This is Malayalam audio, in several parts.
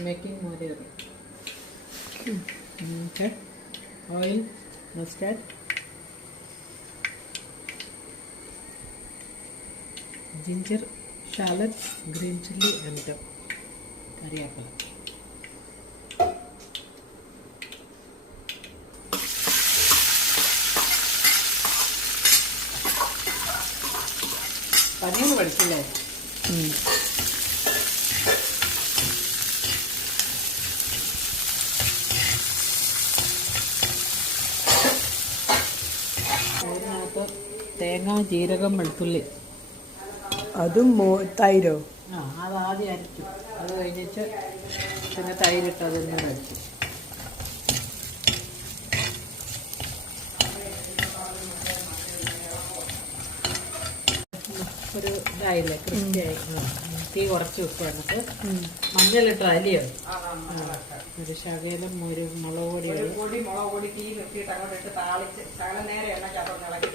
making more. Okay. Oil, mustard, ginger, shallots, green chili, and coriander. Paneer പഠിക്കില്ലേ? അതിനകത്ത് തേങ്ങ, ജീരകം, വെളുത്തുള്ളി, അതും തൈരോ? അത് ആദ്യം അരച്ചു. അത് കഴിഞ്ഞിട്ട് പിന്നെ തൈരിട്ട് അതൊന്നും അരച്ചു. ഒരു ഇതായില്ലേ, ക്രിസ്പിയായി. തീ കുറച്ച് വെക്കുക. എന്നിട്ട് മഞ്ഞളിട്ട് അലിയോ ഒരു ശകലം ഒരു മുളക് പൊടി തീ വെച്ചിട്ട് അങ്ങോട്ട് ഇട്ട് താളിച്ച് ശകലം നേരെ എണ്ണക്കകത്ത് ഇളക്കി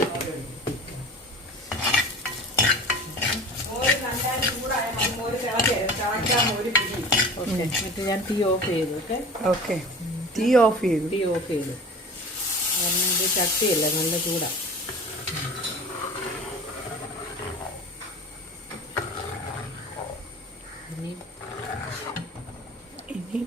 ഓക്കെ. എന്നിട്ട് ഞാൻ തീ ഓഫ് ചെയ്തു. ഓക്കെ, തീ ഓഫ് ചെയ്തു. കാരണം ഇത് ചട്ടിയല്ല, നല്ല ചൂടാ. ഇനി